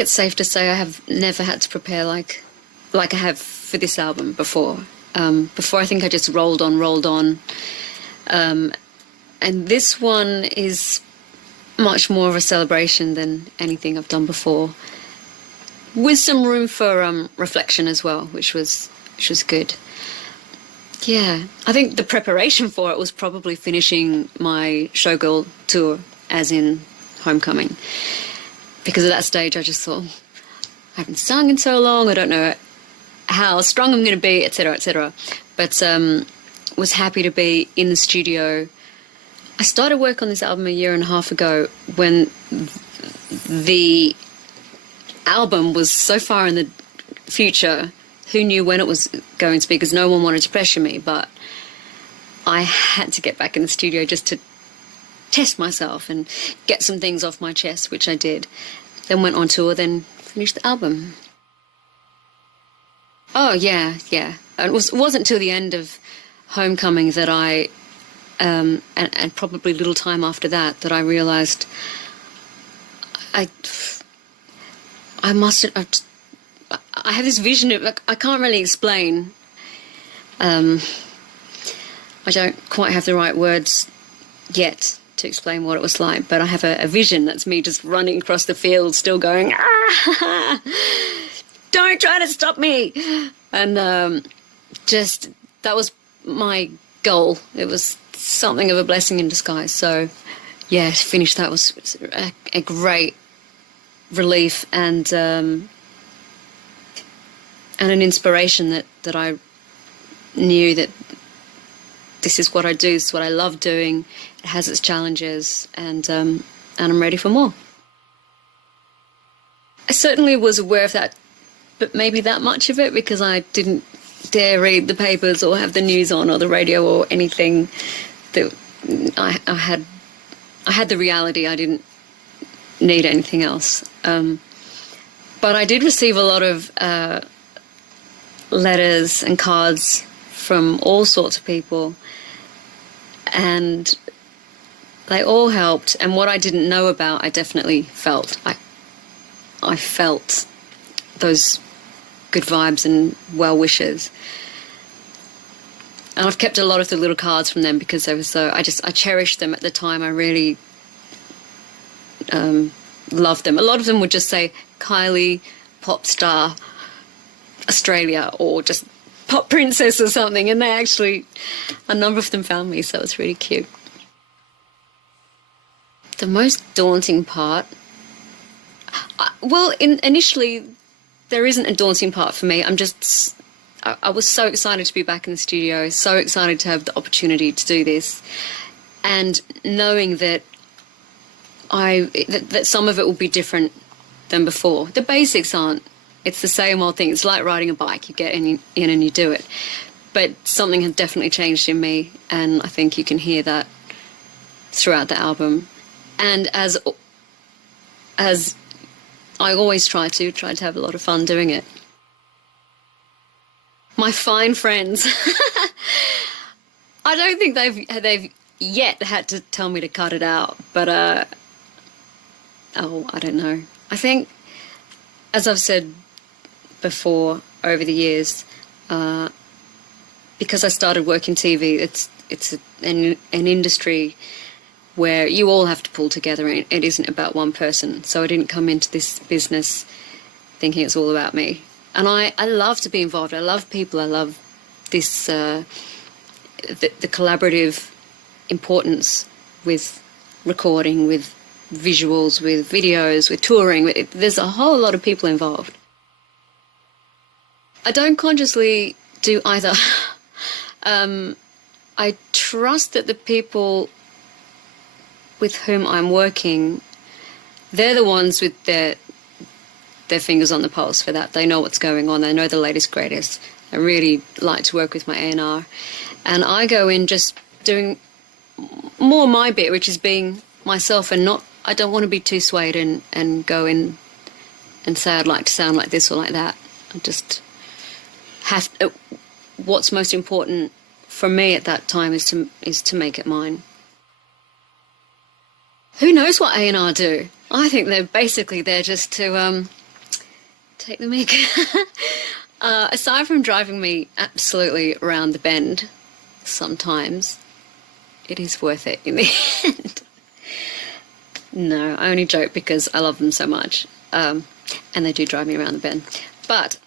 It's safe to say I have never had to prepare like I have for this album before. Before, I think I just rolled on. And this one is much more of a celebration than anything I've done before, with some room for reflection as well, which was good. Yeah, I think the preparation for it was probably finishing my Showgirl tour, as in Homecoming. Because at that stage I just thought, I haven't sung in so long, I don't know how strong I'm going to be, etc., etc. But was happy to be in the studio. I started work on this album a year and a half ago when the album was so far in the future. Who knew when it was going to be, because no one wanted to pressure me, but I had to get back in the studio just to test myself and get some things off my chest, which I did. Then went on tour, then finished the album. Oh, yeah. And it wasn't till the end of Homecoming that I, and probably a little time after that, that I realised I have this vision of, I can't really explain. I don't quite have the right words yet to explain what it was like, but I have a vision that's me just running across the field, still going, ah, don't try to stop me. And that was my goal. It was something of a blessing in disguise. So, yeah, to finish that was a great relief and an inspiration that I knew that this is what I do, this is what I love doing. It has its challenges, and I'm ready for more. I certainly was aware of that, but maybe that much of it, because I didn't dare read the papers or have the news on or the radio or anything. That I had the reality. I didn't need anything else. But I did receive a lot of letters and cards from all sorts of people, and they all helped. And what I didn't know about, I definitely felt. I felt those good vibes and well wishes, and I've kept a lot of the little cards from them because they were so. I cherished them at the time. I really loved them. A lot of them would just say Kylie, pop star, Australia, or just pop princess or something, and they actually, a number of them found me, so it was really cute. The most daunting part, well, initially there isn't a daunting part for me. I was so excited to be back in the studio, so excited to have the opportunity to do this, and knowing that that some of it will be different than before. The basics aren't. It's the same old thing. It's like riding a bike. You get in and you do it. But something has definitely changed in me, and I think you can hear that throughout the album. And as I always try to have a lot of fun doing it. My fine friends. I don't think they've yet had to tell me to cut it out, but I don't know. I think, as I've said before over the years, because I started working TV, it's an industry where you all have to pull together, and it isn't about one person. So I didn't come into this business thinking it's all about me. And I love to be involved. I love people. I love this the collaborative importance with recording, with visuals, with videos, with touring. There's a whole lot of people involved. I don't consciously do either. I trust that the people with whom I'm working, they're the ones with their fingers on the pulse for that. They know what's going on. They know the latest, greatest. I really like to work with my A&R. And I go in just doing more my bit, which is being myself, and I don't want to be too swayed and go in and say I'd like to sound like this or like that. I just have what's most important for me at that time is to make it mine. Who knows what A&R do? I think they're just to take the mic. Aside from driving me absolutely around the bend sometimes, it is worth it in the end. No, I only joke because I love them so much, and they do drive me around the bend. But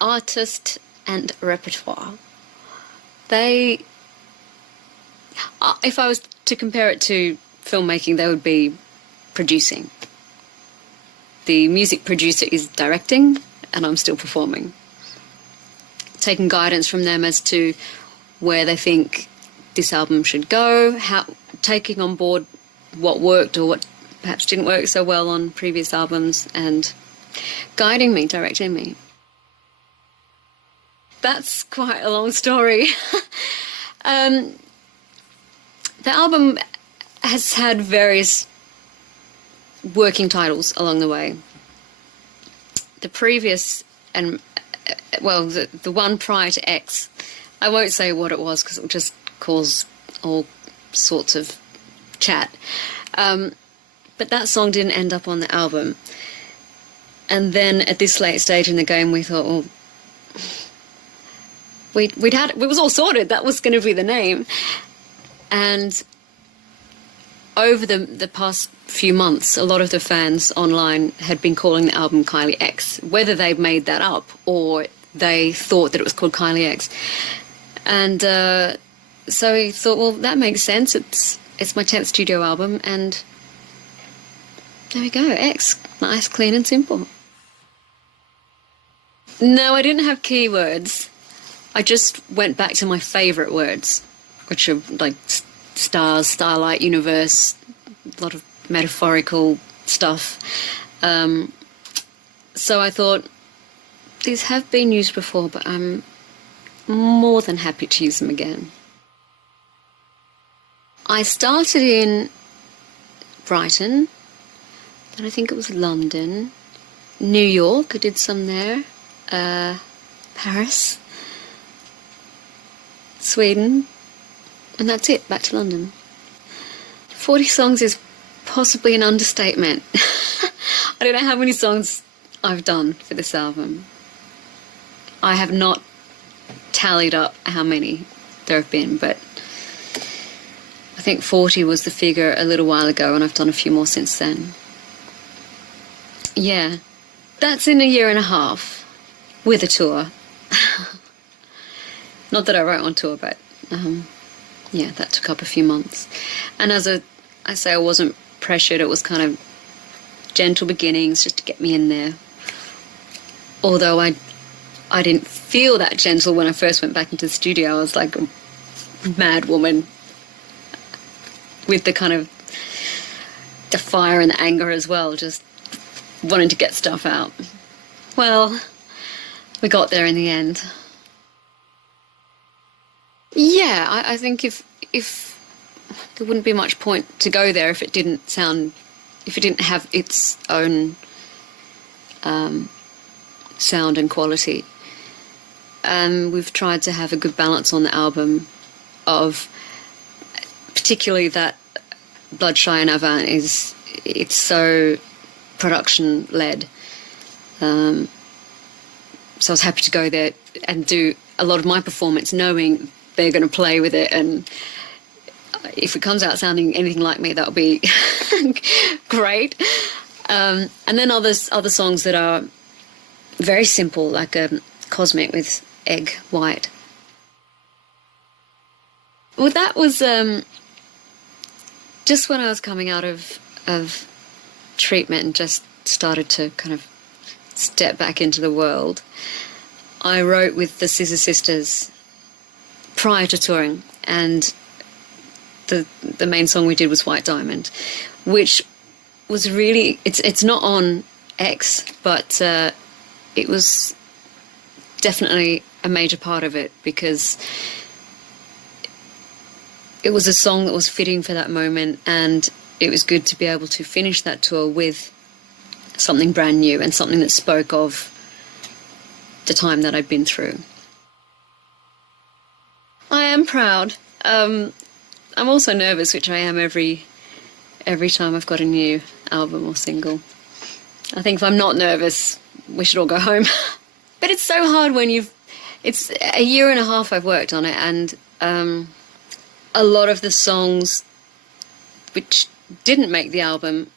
artist and repertoire, they, if I was to compare it to filmmaking, they would be producing. The music producer is directing, and I'm still performing. Taking guidance from them as to where they think this album should go, taking on board what worked or what perhaps didn't work so well on previous albums, and guiding me, directing me. That's quite a long story. The album has had various working titles along the way. The previous, and well, the one prior to X, I won't say what it was because it will just cause all sorts of chat. But that song didn't end up on the album. And then at this late stage in the game, we thought, well, it was all sorted. That was going to be the name. And over the past few months, a lot of the fans online had been calling the album Kylie X, whether they made that up or they thought that it was called Kylie X. And so we thought, well, that makes sense. It's my 10th studio album, and there we go, X. Nice, clean and simple. No, I didn't have keywords. I just went back to my favourite words, which are like stars, starlight, universe, a lot of metaphorical stuff. So I thought, these have been used before, but I'm more than happy to use them again. I started in Brighton, then I think it was London, New York, I did some there, Paris, Sweden, and that's it, back to London. 40 songs is possibly an understatement. I don't know how many songs I've done for this album. I have not tallied up how many there have been, but I think 40 was the figure a little while ago, and I've done a few more since then. Yeah, that's in a year and a half with a tour. Not that I wrote on tour, but yeah, that took up a few months. And as I say, I wasn't pressured. It was kind of gentle beginnings just to get me in there. Although I didn't feel that gentle when I first went back into the studio. I was like a mad woman with the kind of the fire and the anger as well, just wanting to get stuff out. Well, we got there in the end. Yeah, I think if there wouldn't be much point to go there if it didn't have its own sound and quality. We've tried to have a good balance on the album of, particularly that Bloodshy and Avant it's so production led. So I was happy to go there and do a lot of my performance knowing they're going to play with it, and if it comes out sounding anything like me, that'll be great. And then other songs that are very simple, like Cosmic with Egg White. Well, that was just when I was coming out of treatment and just started to kind of step back into the world. I wrote with the Scissor Sisters prior to touring, and the main song we did was White Diamond, which was really, it's not on X, but it was definitely a major part of it because it was a song that was fitting for that moment, and it was good to be able to finish that tour with something brand new and something that spoke of the time that I'd been through. I am proud. I'm also nervous, which I am every time I've got a new album or single. I think if I'm not nervous, we should all go home. But it's so hard when it's a year and a half I've worked on it, and a lot of the songs which didn't make the album,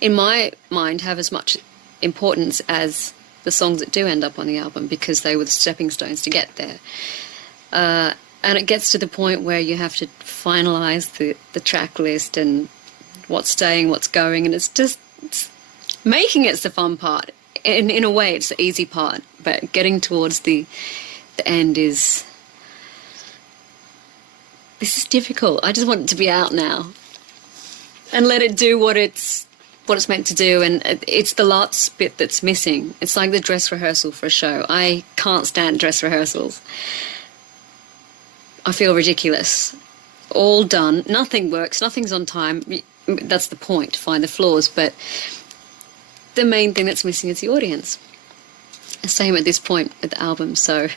in my mind, have as much importance as the songs that do end up on the album, because they were the stepping stones to get there. And it gets to the point where you have to finalise the track list and what's staying, what's going, and making it's the fun part. In a way, it's the easy part, but getting towards the end is difficult. I just want it to be out now and let it do what it's meant to do, and it's the last bit that's missing. It's like the dress rehearsal for a show. I can't stand dress rehearsals. I feel ridiculous. All done, nothing works, nothing's on time. That's the point, to find the flaws, but the main thing that's missing is the audience. Same at this point with the album, so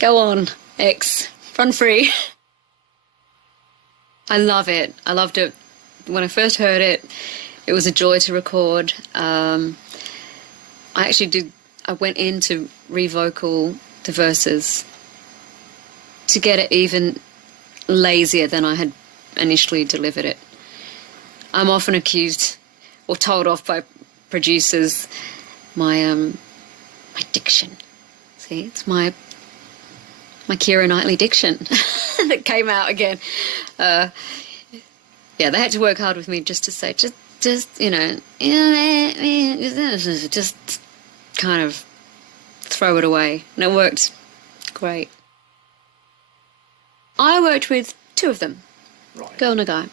go on, X, run free. I love it. I loved it. When I first heard it, it was a joy to record. I went in to re-vocal the verses to get it even lazier than I had initially delivered it. I'm often accused or told off by producers my diction. See, it's my Keira Knightley diction that came out again. Yeah, they had to work hard with me just to say, just kind of throw it away. And it worked great. I worked with two of them, right. Girl and a guy.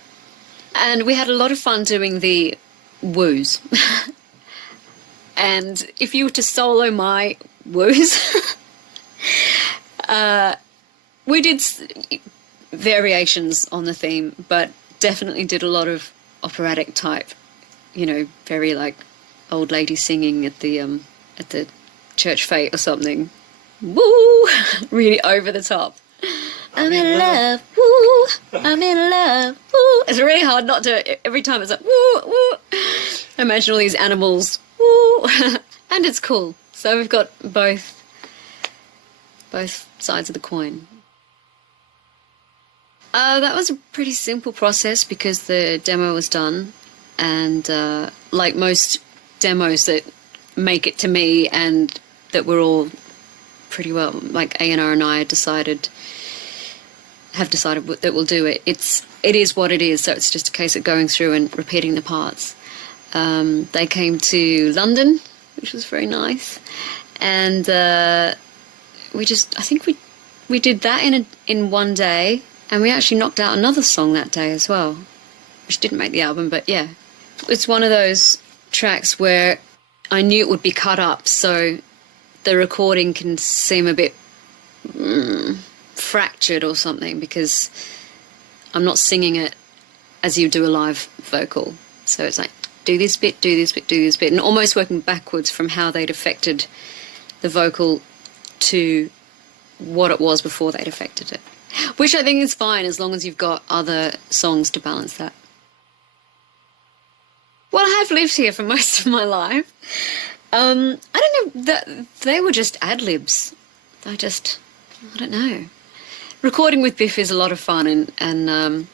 And we had a lot of fun doing the woos. And if you were to solo my woos, we did variations on the theme, but definitely did a lot of operatic type, very like old lady singing at the church fete or something. Woo! Really over the top. I'm in love, woo, I'm in love, woo. It's really hard not to, every time it's like, woo, woo. Imagine all these animals, woo. And it's cool. So we've got both sides of the coin. That was a pretty simple process because the demo was done, and like most demos that make it to me and that we're all pretty well, like A&R and I have decided that we'll do it. It is what it is, so it's just a case of going through and repeating the parts. They came to London, which was very nice, and I think we did that in one day, and we actually knocked out another song that day as well, which didn't make the album, but yeah. It's one of those tracks where I knew it would be cut up, so the recording can seem a bit fractured or something, because I'm not singing it as you do a live vocal. So it's like, do this bit, do this bit, do this bit, and almost working backwards from how they'd affected the vocal to what it was before they'd affected it. Which I think is fine as long as you've got other songs to balance that. Well, I have lived here for most of my life. I don't know, they were just ad-libs. I don't know. Recording with Biff is a lot of fun, and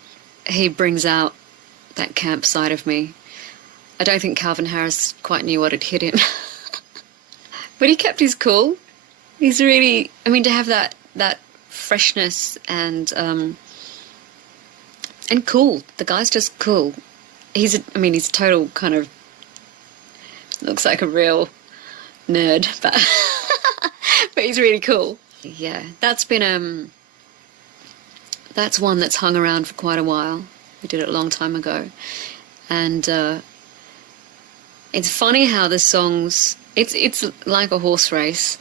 he brings out that camp side of me. I don't think Calvin Harris quite knew what had hit him. But he kept his cool. He's really, to have that freshness and cool. The guy's just cool. He's total kind of, looks like a real nerd, but but he's really cool. Yeah, that's been that's one that's hung around for quite a while. We did it a long time ago, and it's funny how the songs, it's like a horse race,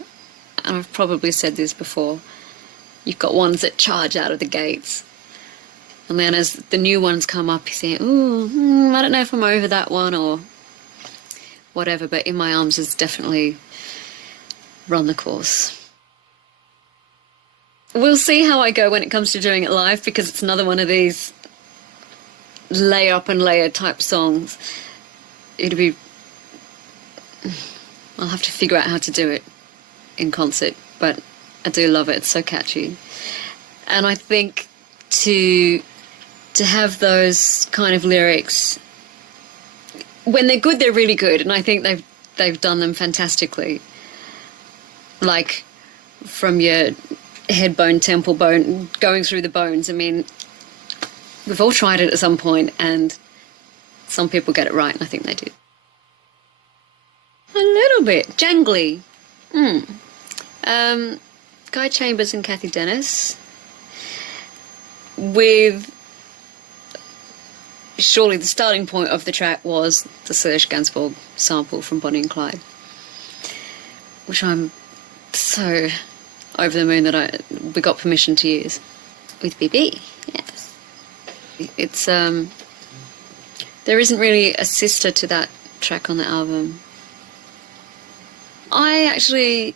and I've probably said this before. You've got ones that charge out of the gates, and then as the new ones come up, you say, ooh, I don't know if I'm over that one or whatever, but In My Arms has definitely run the course. We'll see how I go when it comes to doing it live, because it's another one of these layer up and layer type songs. It'd be I'll have to figure out how to do it in concert, but I do love it. It's so catchy. And I think to have those kind of lyrics, when they're good, they're really good, and I think they've done them fantastically. Like, from your head bone, temple bone, going through the bones. I mean, we've all tried it at some point, and some people get it right, and I think they do. A little bit jangly. Guy Chambers and Kathy Dennis, with surely the starting point of the track was the Serge Gainsbourg sample from Bonnie and Clyde, which I'm so over the moon that we got permission to use with BB. Yes, it's there isn't really a sister to that track on the album. I actually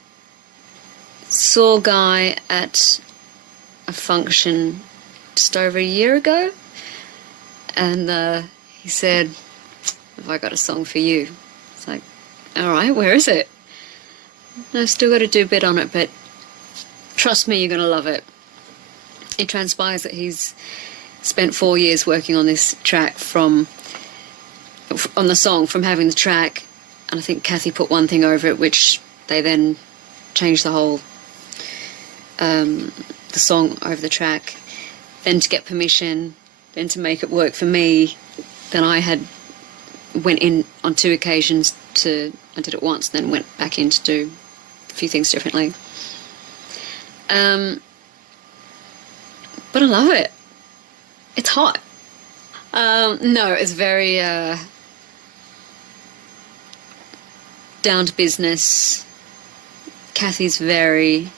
saw Guy at a function just over a year ago, and he said, "Have I got a song for you?" It's like, all right, where is it? And I've still got to do a bit on it, but trust me, you're going to love it. It transpires that he's spent 4 years working on this track on the song, from having the track, and I think Kathy put one thing over it, which they then changed the whole the song over the track, then to get permission, then to make it work for me. Then I went in on 2 occasions I did it once, then went back in to do a few things differently. But I love it. It's hot. No, it's very down to business. Kathy's very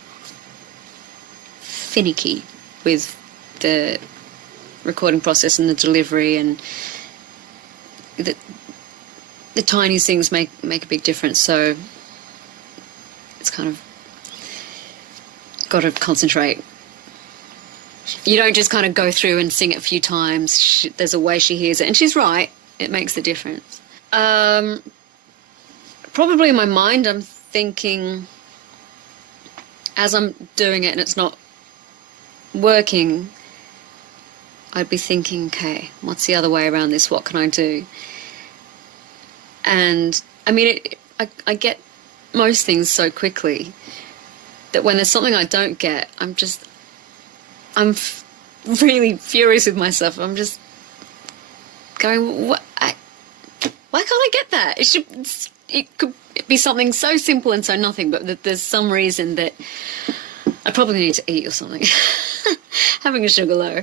finicky with the recording process and the delivery, and the tiniest things make a big difference, so it's kind of got to concentrate. You don't just kind of go through and sing it a few times. There's a way she hears it, and she's right. It makes a difference. Probably in my mind I'm thinking, as I'm doing it and it's not working, I'd be thinking, okay, what's the other way around this? What can I do? And I mean, I get most things so quickly that when there's something I don't get, I'm really furious with myself. I'm just going, why can't I get that? It could be something so simple and so nothing, but that there's some reason that I probably need to eat or something. Having a sugar low.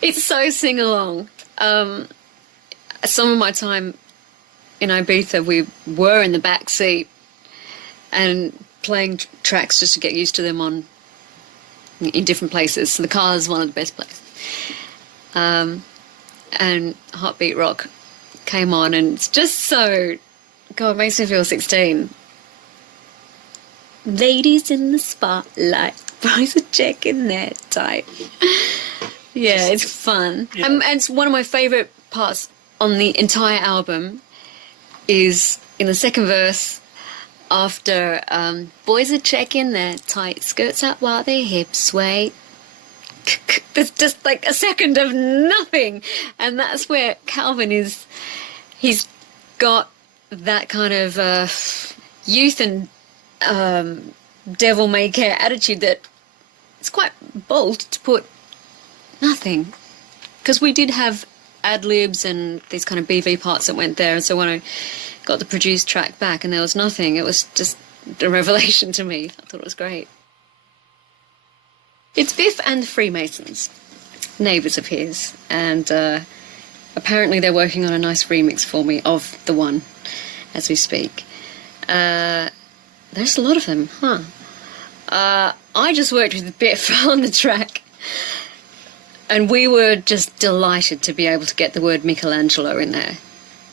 It's so sing-along. Some of my time in Ibiza, we were in the back seat and playing tracks just to get used to them in different places. So the car is one of the best places. And Heartbeat Rock came on, and it's just so, God, it makes me feel 16. Ladies in the spotlight, boys are checking their type. Yeah, it's fun. Yeah. And it's one of my favourite parts on the entire album is in the second verse, after boys are checking their tight skirts out while their hips sway. There's just like a second of nothing, and that's where Calvin is. He's got that kind of youth and devil-may-care attitude that it's quite bold to put nothing, because we did have ad-libs and these kind of BV parts that went there, and so when I got the produced track back and there was nothing, it was just a revelation to me. I thought it was great. It's Biff and the Freemasons, neighbours of his, and apparently they're working on a nice remix for me of the one as we speak. There's a lot of them, huh? I just worked with Biff on the track, and we were just delighted to be able to get the word Michelangelo in there.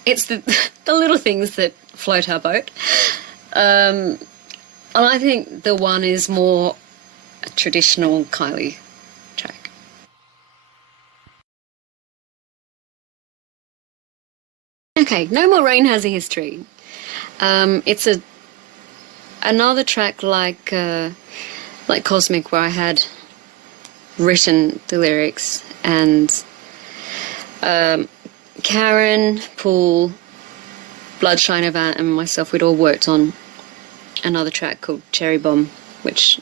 It's the little things that float our boat. And I think the one is more a traditional Kylie track. Okay, No More Rain has a history. It's another track like Cosmic, where I had written the lyrics, and Karen, Paul, Bloodshine Avant and myself, we'd all worked on another track called Cherry Bomb, which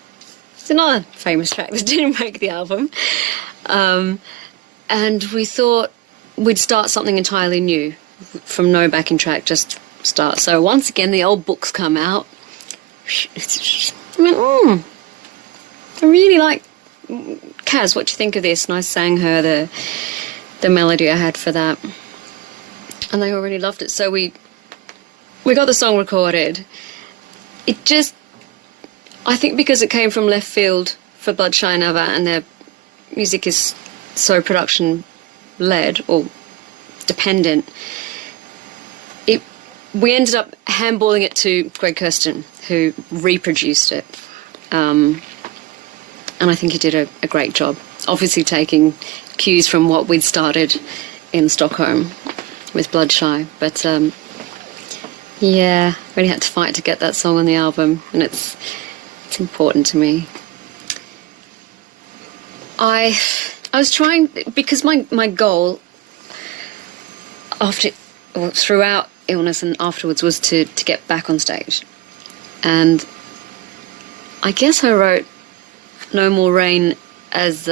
is another famous track that didn't make the album. And we thought we'd start something entirely new from no backing track, just start. So once again, the old books come out. I went, I really like Kaz, what do you think of this? And I sang her the melody I had for that, and they already loved it. So we got the song recorded. It just, I think because it came from left field for Bloodshine Avant, and their music is so production led or dependent, we ended up handballing it to Greg Kirsten, who reproduced it. And I think he did a great job, obviously taking cues from what we'd started in Stockholm with Bloodshy. But yeah, really had to fight to get that song on the album, and it's important to me. I was trying, because my goal throughout illness and afterwards was to get back on stage. And I guess I wrote No More Rain as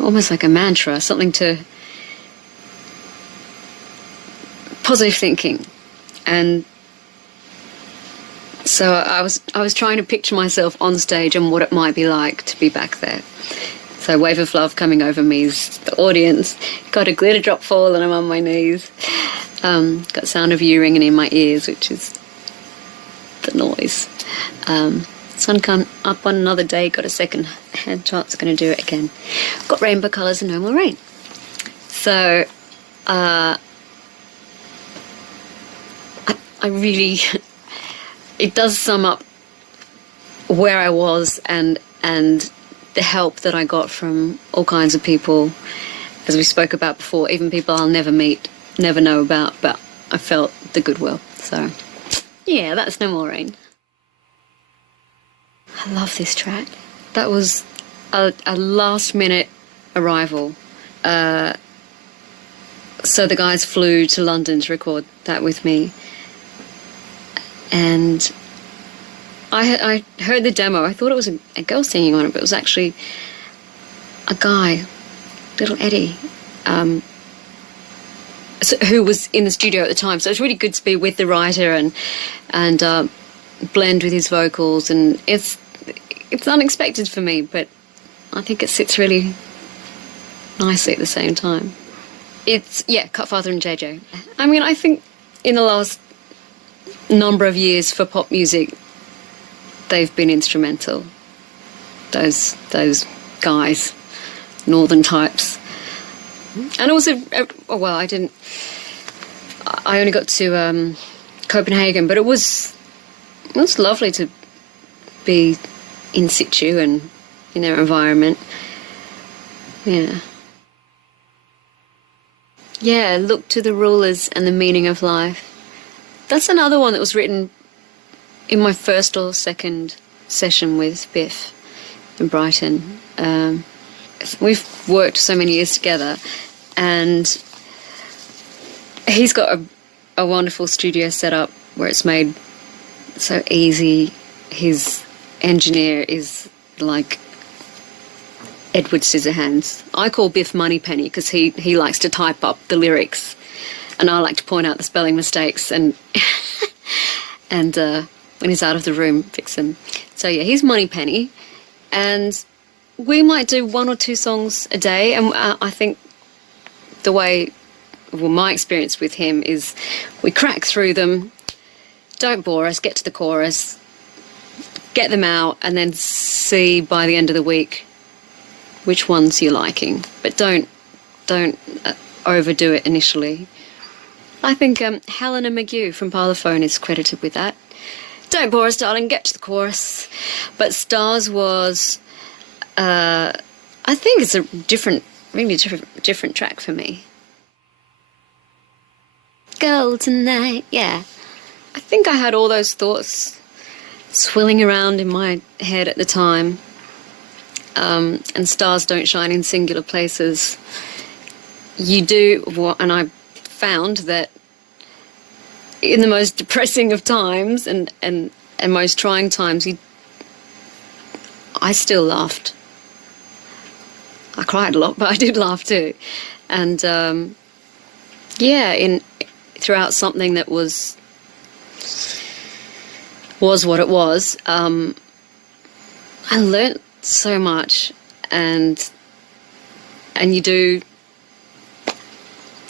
almost like a mantra, something to positive thinking. And so I was trying to picture myself on stage and what it might be like to be back there. So Wave of Love coming over me is the audience. Got a glitter drop fall and I'm on my knees. Got Sound of You ringing in my ears, which is the noise. Sun come up on another day, got a second hand chance, going to do it again. Got Rainbow Colours and No More Rain. So I really, it does sum up where I was and the help that I got from all kinds of people, as we spoke about before, even people I'll never meet, never know about, but I felt the goodwill. So yeah, that's No More Rain. I love this track. That was a last minute arrival. So the guys flew to London to record that with me, and I heard the demo. I thought it was a girl singing on it, but it was actually a guy, little Eddie, who was in the studio at the time. So it's really good to be with the writer and blend with his vocals. And it's unexpected for me, but I think it sits really nicely at the same time. It's, yeah, Cutfather and JJ. I mean, I think in the last number of years for pop music, they've been instrumental. Those guys, northern types. And also, well, I only got to Copenhagen, but it was lovely to be in situ and in their environment. Yeah, Look to the Rulers and the Meaning of Life. That's another one that was written in my first or second session with Biff in Brighton. We've worked so many years together, and he's got a wonderful studio set up where it's made so easy. His engineer is like Edward Scissorhands. I call Biff Moneypenny because he likes to type up the lyrics, and I like to point out the spelling mistakes and when he's out of the room, fix them. So yeah, he's Moneypenny, and we might do 1 or 2 songs a day. And I think my experience with him is we crack through them, don't bore us, get to the chorus, get them out, and then see by the end of the week which ones you're liking. But don't overdo it initially. I think Helena McGew from Parlophone is credited with that. Don't bore us, darling, get to the chorus. But Stars was, I think it's a really different track for me. girl tonight. Yeah. I think I had all those thoughts swirling around in my head at the time. And stars don't shine in singular places. You do, and I found that in the most depressing of times and most trying times, I still laughed. I cried a lot, but I did laugh too. And throughout something that was what it was, I learnt so much, and you do,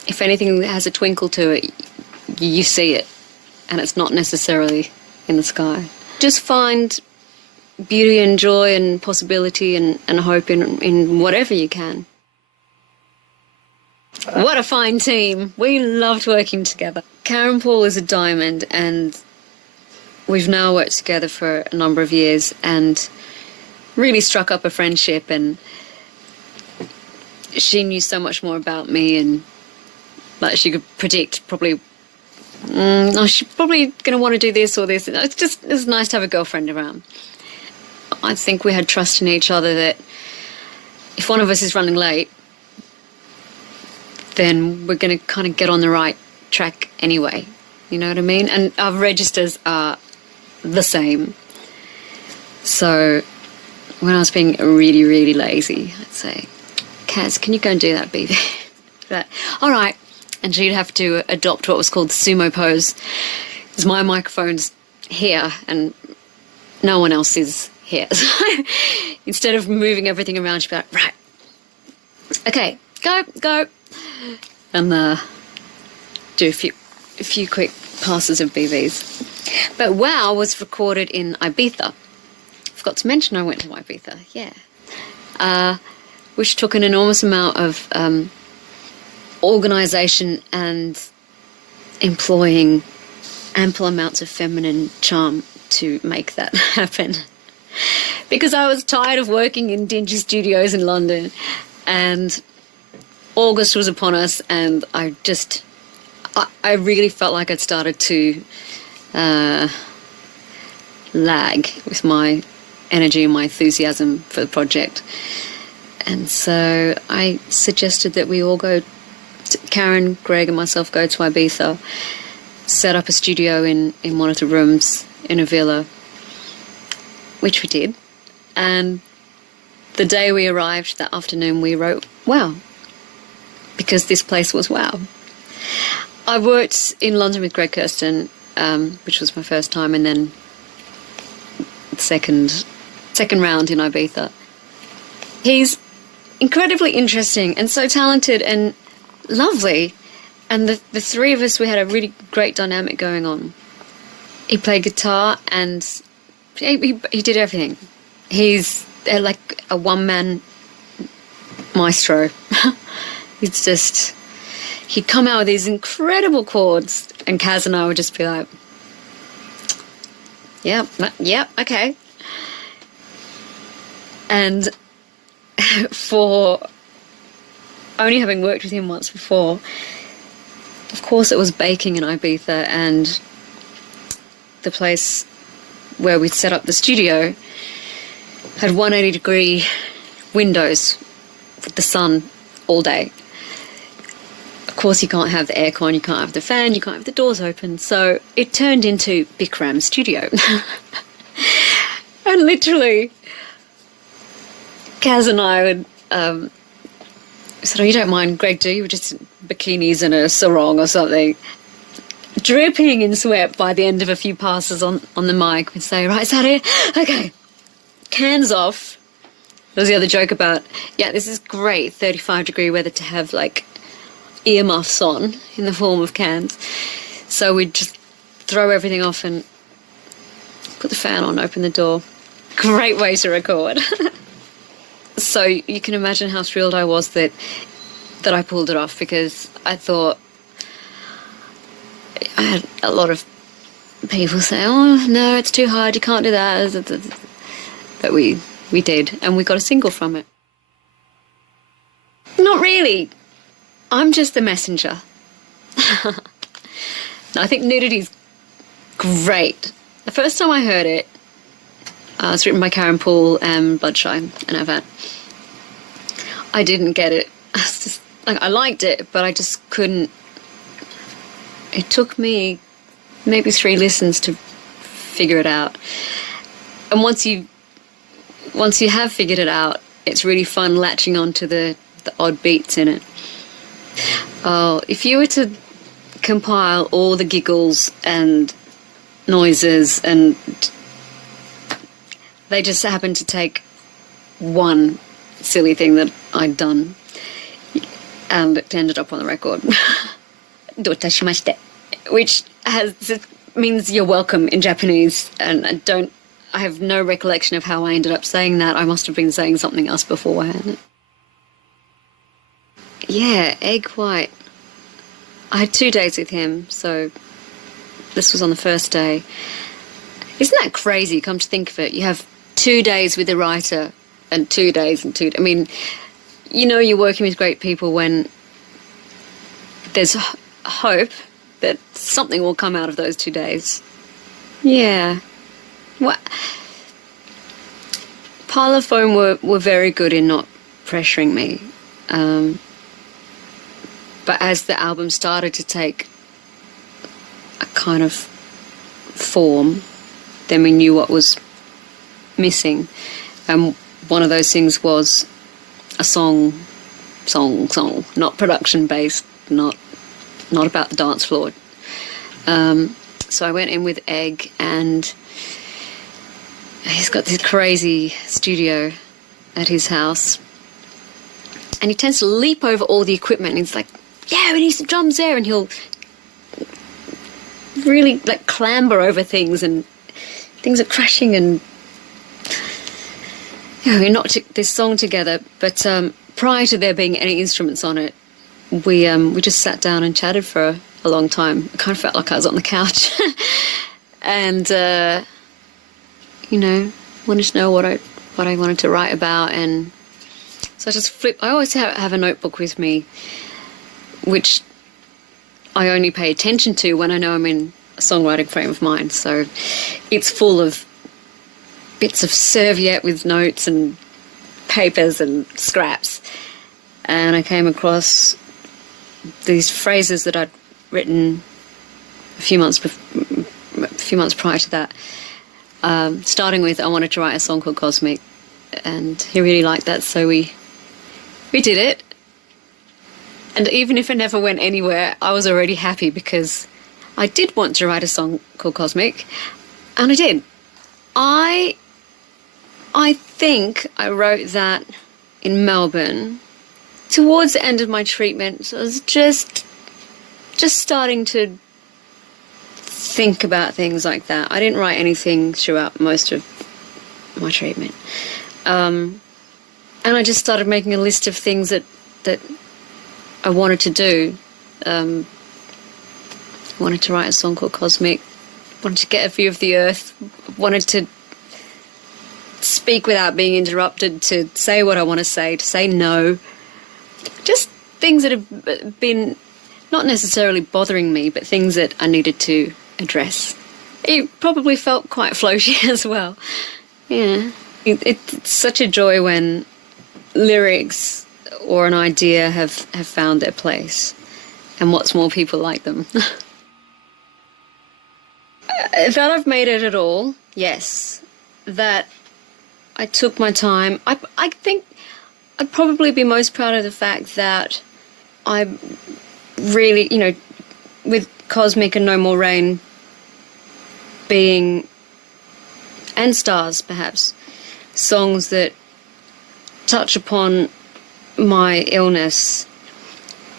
if anything has a twinkle to it, you see it, and it's not necessarily in the sky. Just find beauty and joy and possibility and hope in whatever you can. What a fine team. We loved working together. Karen Paul is a diamond, and we've now worked together for a number of years and really struck up a friendship, and she knew so much more about me, and like she could predict probably, she's probably going to want to do this or this. It's nice to have a girlfriend around. I think we had trust in each other that if one of us is running late, then we're going to kind of get on the right track anyway. You know what I mean? And our registers are the same. So when I was being really, really lazy, I'd say, Kaz, can you go and do that, baby? That, all right. And she'd have to adopt what was called the sumo pose, because my microphone's here and no one else is here. So instead of moving everything around, she'd be like, right, okay, go. And do a few quick passes of BVs. But Wow was recorded in Ibiza. Forgot to mention I went to Ibiza, yeah. Which took an enormous amount of organisation and employing ample amounts of feminine charm to make that happen. Because I was tired of working in dingy studios in London, and August was upon us, and I really felt like I'd started to lag with my energy and my enthusiasm for the project. And so I suggested that we all go, Karen, Greg and myself go to Ibiza, set up a studio in one of the rooms in a villa, which we did. And the day we arrived that afternoon, we wrote, wow, because this place was wow. I worked in London with Greg Kirsten, which was my first time, and then second round in Ibiza. He's incredibly interesting and so talented and lovely, and the three of us, we had a really great dynamic going on. He played guitar and he did everything. He's like a one-man maestro. It's just, he'd come out with these incredible chords, and Kaz and I would just be like, yep, okay. And for only having worked with him once before, of course it was baking in Ibiza, and the place where we'd set up the studio had 180-degree windows with the sun all day. Of course you can't have the aircon, you can't have the fan, you can't have the doors open, so it turned into Bikram Studio. And literally, Kaz and I would said, oh, you don't mind, Greg, do you? Just bikinis and a sarong or something. Dripping in sweat by the end of a few passes on the mic, we'd say, right, is that it? Okay, cans off. There was the other joke about, yeah, this is great 35-degree weather to have, like, earmuffs on in the form of cans. So we'd just throw everything off and put the fan on, open the door. Great way to record. So you can imagine how thrilled I was that I pulled it off, because I thought, I had a lot of people say, oh, no, it's too hard, you can't do that. But we did, and we got a single from it. Not really. I'm just the messenger. I think Nudity's great. The first time I heard it, it's written by Karen Poole and Bloodshy and Avad. I didn't get it. I liked it, but I just couldn't. It took me maybe 3 listens to figure it out. And once you have figured it out, it's really fun latching onto the odd beats in it. Oh, if you were to compile all the giggles and noises, and they just happened to take one silly thing that I'd done, and it ended up on the record. Dotashimashite, which means you're welcome in Japanese, and I have no recollection of how I ended up saying that. I must have been saying something else beforehand. Yeah, Egg White. I had 2 days with him, so this was on the first day. Isn't that crazy, come to think of it? You have 2 days with the writer and 2 days and 2... I mean, you know you're working with great people when there's hope that something will come out of those 2 days. Yeah. What? Parlophone were very good in not pressuring me. But as the album started to take a kind of form, then we knew what was missing. And one of those things was a song, not production-based, not about the dance floor. So I went in with Egg, and he's got this crazy studio at his house, and he tends to leap over all the equipment, and he's like, yeah, we need some drums there, and he'll really like clamber over things, and things are crashing, and we knocked this song together. But prior to there being any instruments on it, we just sat down and chatted for a long time. I kind of felt like I was on the couch. And wanted to know what I wanted to write about. And so I just I always have a notebook with me, which I only pay attention to when I know I'm in a songwriting frame of mind. So it's full of bits of serviette with notes and papers and scraps. And I came across these phrases that I'd written a few months prior to that. Starting with, I wanted to write a song called Cosmic, and he really liked that, so we did it. And even if it never went anywhere, I was already happy, because I did want to write a song called Cosmic, and I did. I think I wrote that in Melbourne towards the end of my treatment. So I was just starting to think about things like that. I didn't write anything throughout most of my treatment. And I just started making a list of things that I wanted to do. Wanted to write a song called Cosmic, wanted to get a view of the earth, wanted to speak without being interrupted, to say what I want to say no. Just things that have been not necessarily bothering me, but things that I needed to address. It probably felt quite floaty as well. Yeah. It's such a joy when lyrics or an idea have found their place, and what's more, people like them. That I've made it at all, yes. That I took my time. I think I'd probably be most proud of the fact that I really, with Cosmic and No More Rain being, and Stars perhaps, songs that touch upon my illness,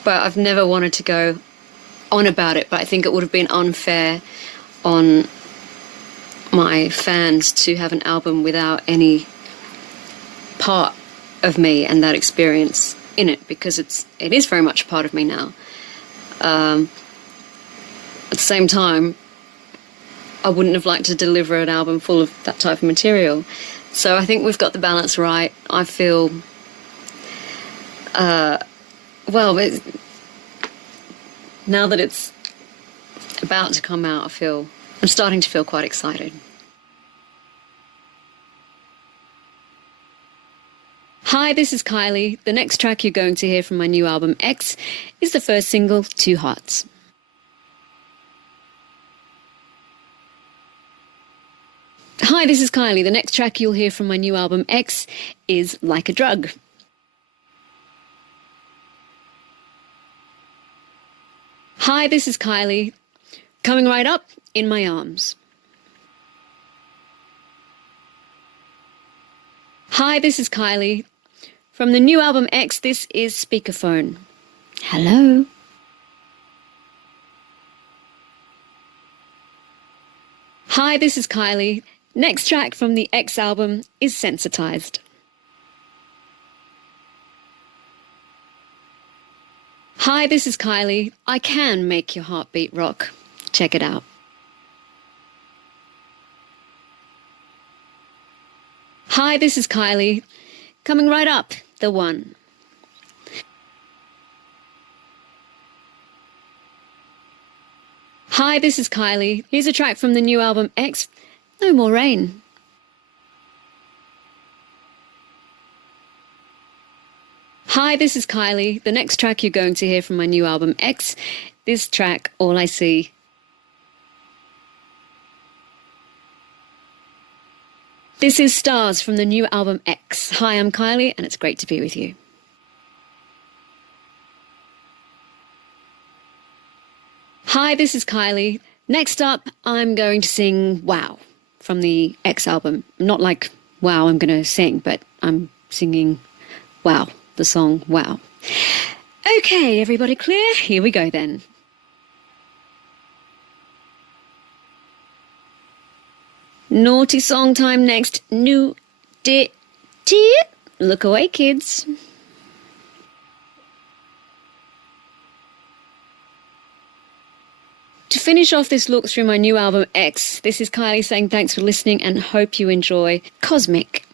but I've never wanted to go on about it. But I think it would have been unfair on my fans to have an album without any part of me and that experience in it, because it is very much a part of me now. At the same time, I wouldn't have liked to deliver an album full of that type of material. So I think we've got the balance right. I feel, now that it's about to come out, I'm starting to feel quite excited. Hi, this is Kylie. The next track you're going to hear from my new album X is the first single, Two Hearts. Hi, this is Kylie. The next track you'll hear from my new album X is Like a Drug. Hi, this is Kylie. Coming right up, In My Arms. Hi, this is Kylie. From the new album X, this is Speakerphone. Hello. Hi, this is Kylie. Next track from the X album is Sensitized. Hi, this is Kylie. I can make your heartbeat rock. Check it out. Hi, this is Kylie. Coming right up, The One. Hi, this is Kylie. Here's a track from the new album X, No More Rain. Hi, this is Kylie. The next track you're going to hear from my new album X, this track, All I See. This is Stars from the new album X. Hi, I'm Kylie, and it's great to be with you. Hi, this is Kylie. Next up, I'm going to sing Wow from the X album. Not like wow, I'm going to sing, but I'm singing Wow, the song Wow. Okay, everybody clear? Here we go then. Naughty song time next. New dit. Look away, kids. To finish off this look through my new album X, this is Kylie saying thanks for listening and hope you enjoy Cosmic.